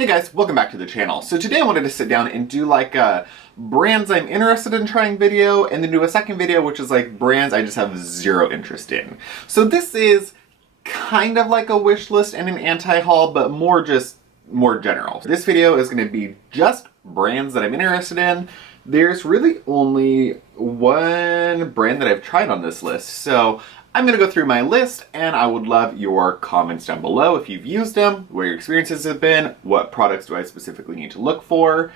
Hey guys, welcome back to the channel. So today I wanted to sit down and do like a brands I'm interested in trying video, and then do a second video which is like brands I just have zero interest in. So this is kind of like a wish list and an anti-haul, but more general. This video is going to be just brands that I'm interested in. There's really only one brand that I've tried on this list, so I'm going to go through my list, and I would love your comments down below if you've used them, where your experiences have been, what products do I specifically need to look for.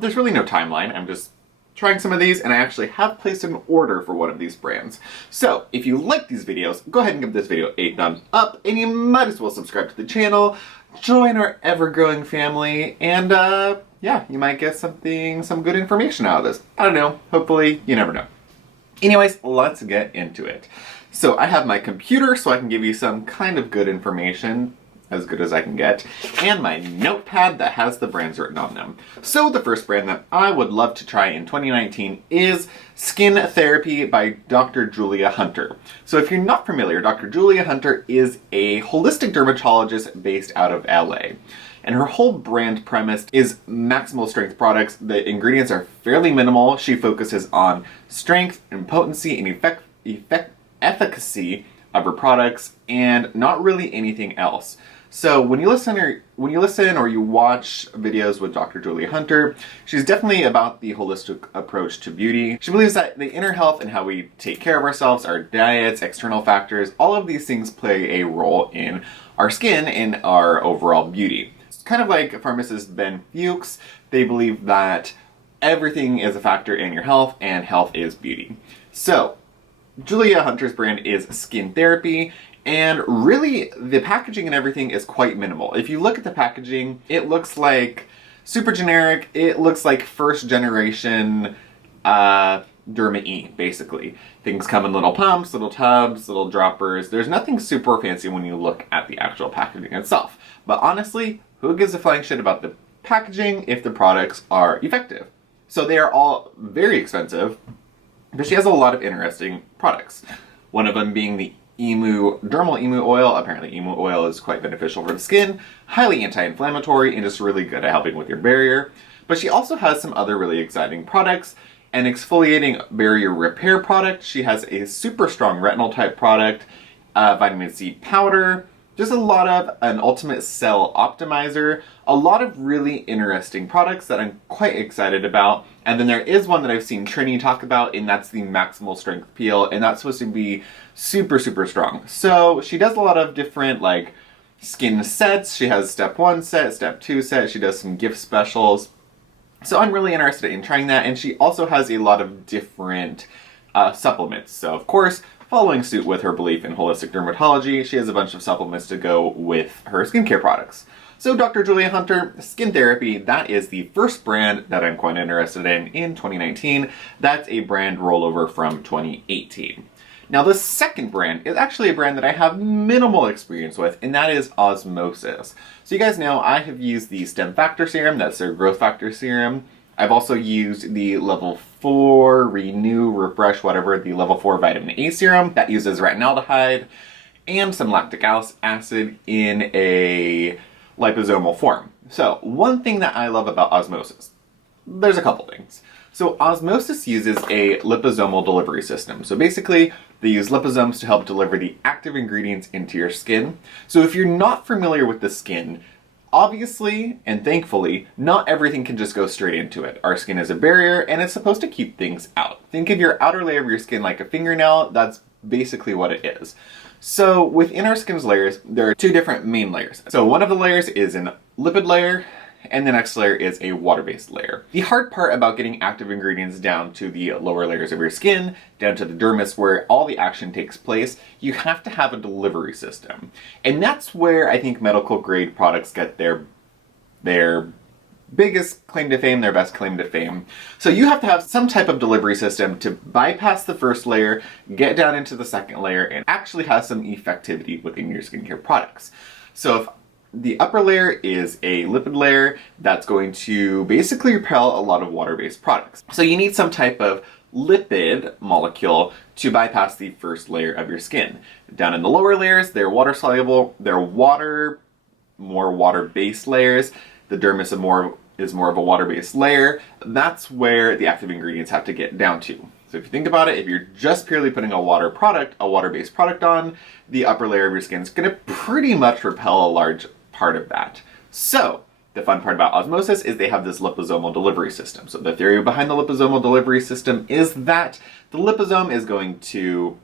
There's really no timeline, I'm just trying some of these, and I actually have placed an order for one of these brands. So, if you like these videos, go ahead and give this video a thumbs up, and you might as well subscribe to the channel, join our ever-growing family, and yeah, you might get some good information out of this. I don't know, hopefully, you never know. Anyways, let's get into it. So I have my computer so I can give you some kind of good information, as good as I can get, and my notepad that has the brands written on them. So the first brand that I would love to try in 2019 is Skin Therapy by Dr. Julia Hunter. So if you're not familiar, Dr. Julia Hunter is a holistic dermatologist based out of LA. And her whole brand premise is maximal strength products. The ingredients are fairly minimal. She focuses on strength and potency and efficacy of her products, and not really anything else. So when you listen or you watch videos with Dr. Julia Hunter, she's definitely about the holistic approach to beauty. She believes that the inner health and how we take care of ourselves, our diets, external factors, all of these things play a role in our skin and our overall beauty. It's kind of like pharmacist Ben Fuchs. They believe that everything is a factor in your health, and health is beauty. So Julia Hunter's brand is Skin Therapy, and really the packaging and everything is quite minimal. If you look at the packaging, it looks like super generic. It looks like first generation Derma E, basically. Things come in little pumps, little tubs, little droppers. There's nothing super fancy when you look at the actual packaging itself. But honestly, who gives a flying shit about the packaging if the products are effective? So they are all very expensive, but she has a lot of interesting products. One of them being the dermal emu oil. Apparently emu oil is quite beneficial for the skin, highly anti-inflammatory, and just really good at helping with your barrier. But she also has some other really exciting products. An exfoliating barrier repair product. She has a super strong retinol type product, vitamin C powder, just a lot of an ultimate cell optimizer, a lot of really interesting products that I'm quite excited about. And then there is one that I've seen Trini talk about, and that's the maximal strength peel, and that's supposed to be super, super strong. So she does a lot of different like skin sets. She has step 1 set, step 2 set. She does some gift specials. So I'm really interested in trying that. And she also has a lot of different supplements. So of course, following suit with her belief in holistic dermatology, she has a bunch of supplements to go with her skincare products. So Dr. Julia Hunter, Skin Therapy, that is the first brand that I'm quite interested in 2019. That's a brand rollover from 2018. Now the second brand is actually a brand that I have minimal experience with, and that is Osmosis. So you guys know I have used the Stem Factor Serum, that's their growth factor serum. I've also used the level 4 Renew, Refresh, whatever, the level 4 vitamin A serum that uses retinaldehyde and some lactic acid in a liposomal form. So one thing that I love about Osmosis, there's a couple things. So Osmosis uses a liposomal delivery system. So basically they use liposomes to help deliver the active ingredients into your skin. So if you're not familiar with the skin, obviously, and thankfully, not everything can just go straight into it. Our skin is a barrier, and it's supposed to keep things out. Think of your outer layer of your skin like a fingernail. That's basically what it is. So within our skin's layers, there are two different main layers. So one of the layers is a lipid layer, and the next layer is a water-based layer. The hard part about getting active ingredients down to the lower layers of your skin, down to the dermis where all the action takes place, you have to have a delivery system. And that's where I think medical grade products get their biggest claim to fame, their best claim to fame. So you have to have some type of delivery system to bypass the first layer, get down into the second layer, and actually have some effectivity within your skincare products. So if the upper layer is a lipid layer, that's going to basically repel a lot of water-based products. So you need some type of lipid molecule to bypass the first layer of your skin. Down in the lower layers, they're water-soluble, they're more water-based layers. the dermis is more of a water-based layer, that's where the active ingredients have to get down to. So if you think about it, if you're just purely putting a water-based product on, the upper layer of your skin is going to pretty much repel a large part of that. So the fun part about Osmosis is they have this liposomal delivery system. So the theory behind the liposomal delivery system is that the liposome is going to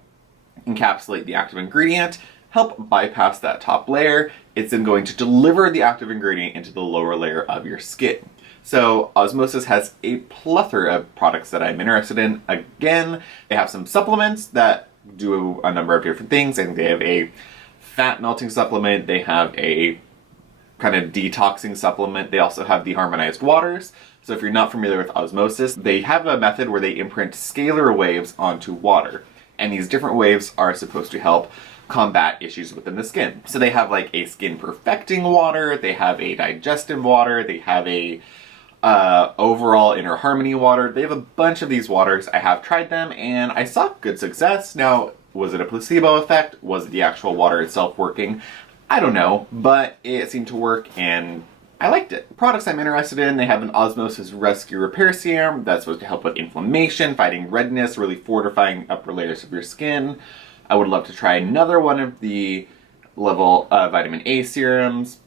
encapsulate the active ingredient, help bypass that top layer. It's then going to deliver the active ingredient into the lower layer of your skin. So Osmosis has a plethora of products that I'm interested in. Again, they have some supplements that do a number of different things. I think they have a fat melting supplement. They have a kind of detoxing supplement. They also have the harmonized waters. So if you're not familiar with Osmosis, they have a method where they imprint scalar waves onto water. And these different waves are supposed to help combat issues within the skin. So they have like a skin perfecting water, they have a digestive water, they have a overall inner harmony water. They have a bunch of these waters. I have tried them and I saw good success. Now, was it a placebo effect? Was it the actual water itself working? I don't know, but it seemed to work and I liked it. Products I'm interested in, they have an Osmosis Rescue Repair Serum that's supposed to help with inflammation, fighting redness, really fortifying upper layers of your skin. I would love to try another one of the level vitamin A serums.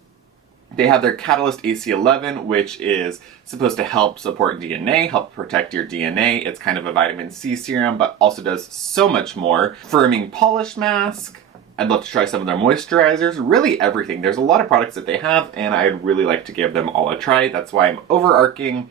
They have their Catalyst AC11, which is supposed to help support DNA, help protect your DNA. It's kind of a vitamin C serum, but also does so much more. Firming polish mask. I'd love to try some of their moisturizers, really everything. There's a lot of products that they have, and I'd really like to give them all a try. That's why I'm overarching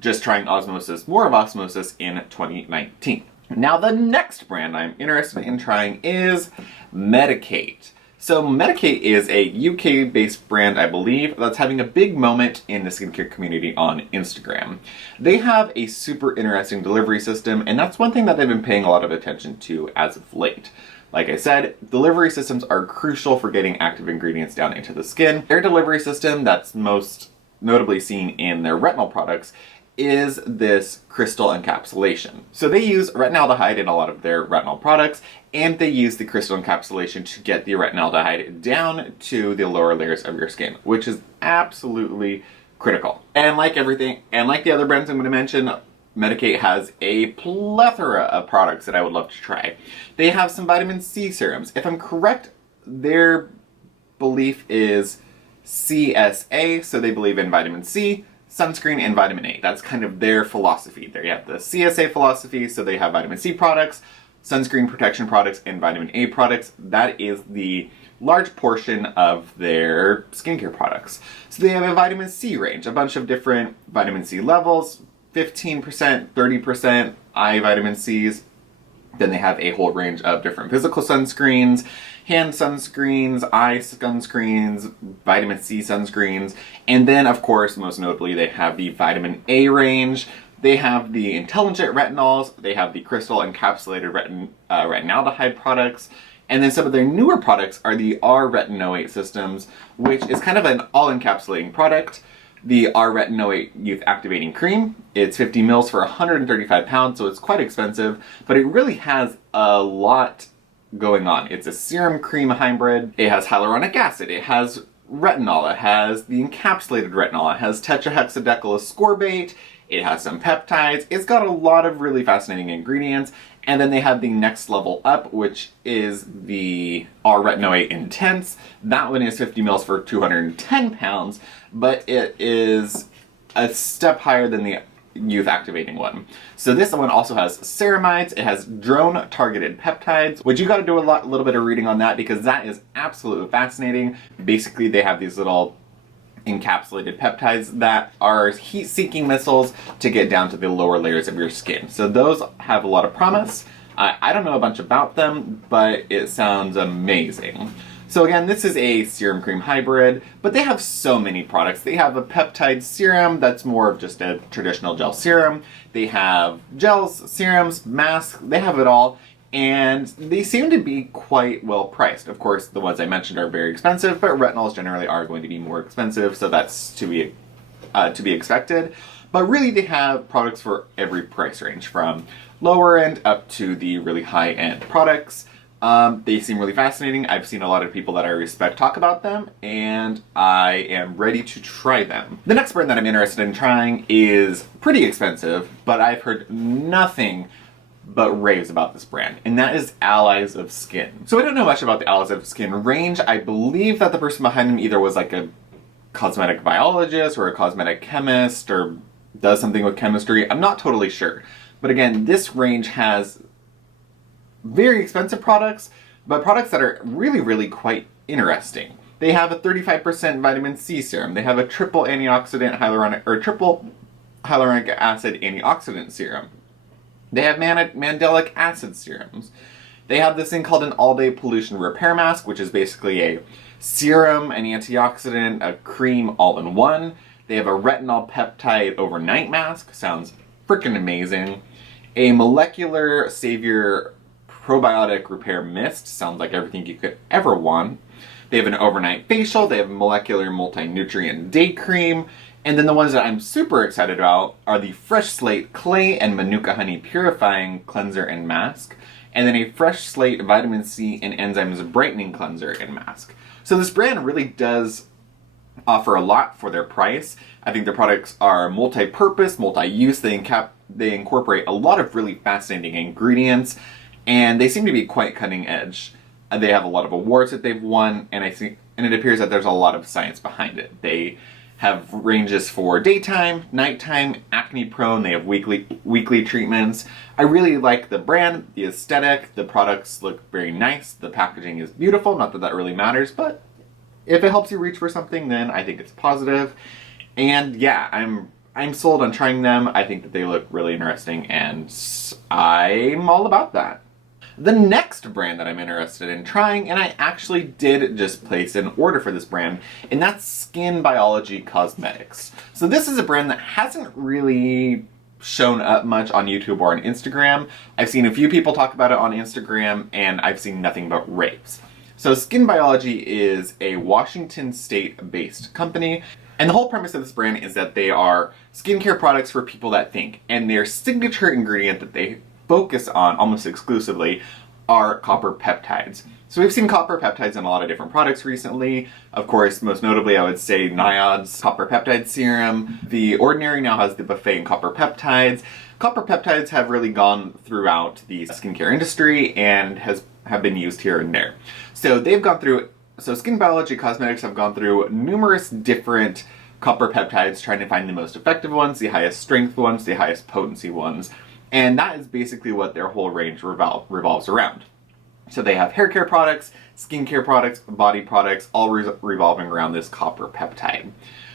just trying Osmosis, more of Osmosis in 2019. Now the next brand I'm interested in trying is Medicaid. So Medicaid is a UK-based brand, I believe, that's having a big moment in the skincare community on Instagram. They have a super interesting delivery system, and that's one thing that they've been paying a lot of attention to as of late. Like I said, delivery systems are crucial for getting active ingredients down into the skin. Their delivery system that's most notably seen in their retinol products is this crystal encapsulation. So they use retinaldehyde in a lot of their retinol products, and they use the crystal encapsulation to get the retinaldehyde down to the lower layers of your skin, which is absolutely critical. And like everything, and like the other brands I'm going to mention, Medicaid has a plethora of products that I would love to try. They have some vitamin C serums. If I'm correct, their belief is CSA, so they believe in vitamin C, sunscreen, and vitamin A. That's kind of their philosophy. They have the CSA philosophy, so they have vitamin C products, sunscreen protection products, and vitamin A products. That is the large portion of their skincare products. So they have a vitamin C range, a bunch of different vitamin C levels, 15%, 30% eye vitamin Cs. Then they have a whole range of different physical sunscreens, hand sunscreens, eye sunscreens, vitamin C sunscreens, and then of course, most notably, they have the vitamin A range. They have the intelligent retinols, they have the crystal encapsulated retinaldehyde products, and then some of their newer products are the R-retinoate systems, which is kind of an all-encapsulating product. The R-retinoate Youth Activating Cream, it's 50 mils for 135 pounds, so it's quite expensive, but it really has a lot going on. It's a serum cream hybrid, it has hyaluronic acid, it has retinol, it has the encapsulated retinol, it has tetrahexadecyl ascorbate, it has some peptides, it's got a lot of really fascinating ingredients. And then they have the next level up, which is the R-retinoate Intense. That one is 50 mils for 210 pounds, but it is a step higher than the youth activating one. So this one also has ceramides, it has drone targeted peptides, which you gotta do a little bit of reading on that because that is absolutely fascinating. Basically, they have these little encapsulated peptides that are heat-seeking missiles to get down to the lower layers of your skin. So those have a lot of promise. I don't know a bunch about them, but it sounds amazing. So again, this is a serum cream hybrid, but they have so many products. They have a peptide serum that's more of just a traditional gel serum. They have gels, serums, masks, they have it all. And they seem to be quite well priced. Of course, the ones I mentioned are very expensive, but retinols generally are going to be more expensive, so that's to be expected. But really, they have products for every price range, from lower end up to the really high end products. They seem really fascinating. I've seen a lot of people that I respect talk about them, and I am ready to try them. The next brand that I'm interested in trying is pretty expensive, but I've heard nothing but raves about this brand, and that is Allies of Skin. So I don't know much about the Allies of Skin range. I believe that the person behind them either was like a cosmetic biologist or a cosmetic chemist or does something with chemistry. I'm not totally sure. But again, this range has very expensive products, but products that are really, really quite interesting. They have a 35% vitamin C serum. They have a triple antioxidant triple hyaluronic acid antioxidant serum. They have mandelic acid serums. They have this thing called an all-day pollution repair mask, which is basically a serum, an antioxidant, a cream all in one. They have a retinol peptide overnight mask. Sounds freaking amazing. A molecular savior probiotic repair mist. Sounds like everything you could ever want. They have an overnight facial. They have a molecular multi-nutrient day cream. And then the ones that I'm super excited about are the Fresh Slate Clay and Manuka Honey Purifying Cleanser and Mask. And then a Fresh Slate Vitamin C and Enzymes Brightening Cleanser and Mask. So this brand really does offer a lot for their price. I think their products are multi-purpose, multi-use. They incorporate a lot of really fascinating ingredients, and they seem to be quite cutting edge. They have a lot of awards that they've won, and it appears that there's a lot of science behind it. They have ranges for daytime, nighttime, acne prone. They have weekly treatments. I really like the brand, the aesthetic. The products look very nice. The packaging is beautiful. Not that that really matters, but if it helps you reach for something, then I think it's positive. And yeah, I'm sold on trying them. I think that they look really interesting, and I'm all about that. The next brand that I'm interested in trying, and I actually did just place an order for this brand, and that's Skin Biology Cosmetics. So this is a brand that hasn't really shown up much on YouTube or on Instagram. I've seen a few people talk about it on Instagram, and I've seen nothing but raves. So Skin Biology is a Washington State-based company, and the whole premise of this brand is that they are skincare products for people that think, and their signature ingredient that they focus on almost exclusively are copper peptides. So we've seen copper peptides in a lot of different products recently. Of course, most notably I would say Niod's copper peptide serum. The Ordinary now has the Buffet and copper peptides. Copper peptides have really gone throughout the skincare industry and have been used here and there. So Skin Biology Cosmetics have gone through numerous different copper peptides, trying to find the most effective ones, the highest strength ones, the highest potency ones. And that is basically what their whole range revolves around. So they have hair care products, skincare products, body products, all revolving around this copper peptide.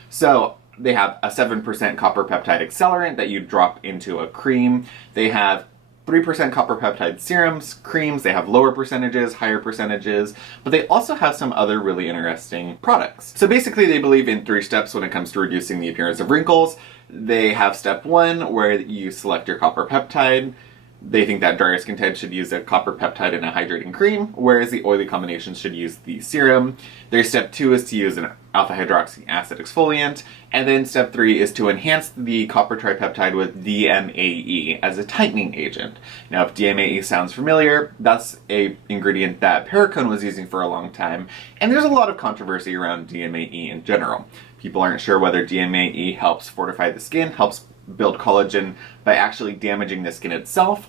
So they have a 7% copper peptide accelerant that you drop into a cream. They have 3% copper peptide serums, creams. They have lower percentages, higher percentages, but they also have some other really interesting products. So basically they believe in 3 steps when it comes to reducing the appearance of wrinkles. They have step 1 where you select your copper peptide. They think that drier skin types should use a copper peptide and a hydrating cream, whereas the oily combinations should use the serum. Their step 2 is to use an alpha hydroxy acid exfoliant, and then step 3 is to enhance the copper tripeptide with DMAE as a tightening agent. Now, if DMAE sounds familiar, that's an ingredient that Perricone was using for a long time, and there's a lot of controversy around DMAE in general. People aren't sure whether DMAE helps fortify the skin, helps build collagen by actually damaging the skin itself,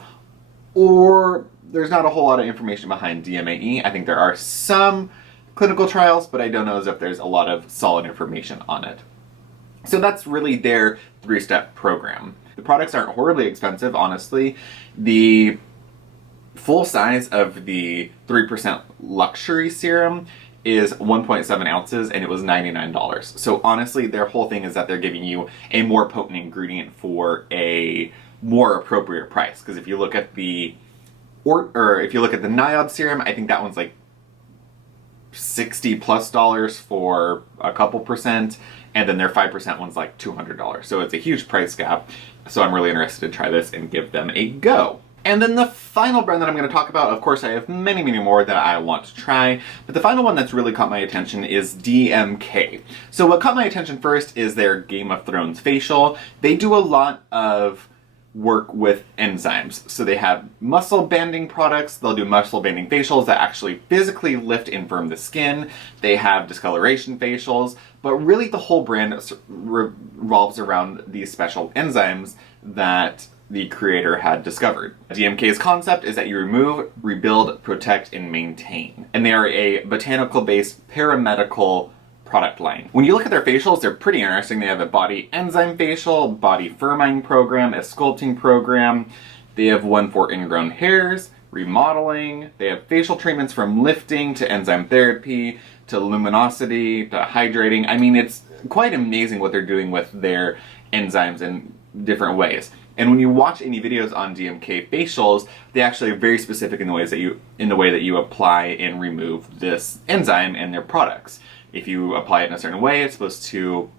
or there's not a whole lot of information behind DMAE. I think there are some clinical trials, but I don't know as if there's a lot of solid information on it. So that's really their 3-step program. The products aren't horribly expensive, honestly. The full size of the 3% luxury serum is 1.7 ounces, and it was $99. So honestly, their whole thing is that they're giving you a more potent ingredient for a more appropriate price. Because if you look at the Niod serum, I think that one's like $60+ for a couple percent, and then their 5% one's like $200. So it's a huge price gap. So I'm really interested to try this and give them a go. And then the final brand that I'm going to talk about, of course I have many, many more that I want to try, but the final one that's really caught my attention is DMK. So what caught my attention first is their Game of Thrones facial. They do a lot of work with enzymes. So they have muscle banding products, they'll do muscle banding facials that actually physically lift and firm the skin. They have discoloration facials, but really the whole brand revolves around these special enzymes that the creator had discovered. DMK's concept is that you remove, rebuild, protect, and maintain. And they are a botanical-based paramedical product line. When you look at their facials, they're pretty interesting. They have a body enzyme facial, body firming program, a sculpting program. They have one for ingrown hairs, remodeling. They have facial treatments from lifting to enzyme therapy to luminosity to hydrating. I mean, it's quite amazing what they're doing with their enzymes in different ways. And when you watch any videos on DMK facials, they actually are very specific in the way that you apply and remove this enzyme in their products. If you apply it in a certain way, it's supposed to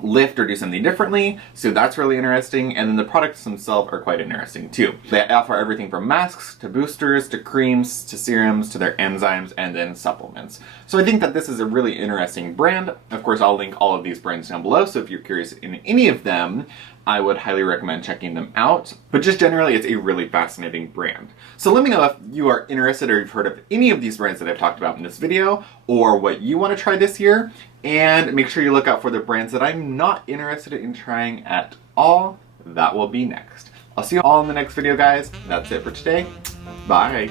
lift or do something differently, so that's really interesting. And then the products themselves are quite interesting too. They offer everything from masks to boosters to creams to serums to their enzymes and then supplements. So I think that this is a really interesting brand. Of course, I'll link all of these brands down below, so if you're curious in any of them, I would highly recommend checking them out. But just generally, it's a really fascinating brand. So let me know if you are interested or you've heard of any of these brands that I've talked about in this video, or what you want to try this year. And make sure you look out for the brands that I'm not interested in trying at all. That will be next. I'll see you all in the next video, guys. That's it for today. Bye.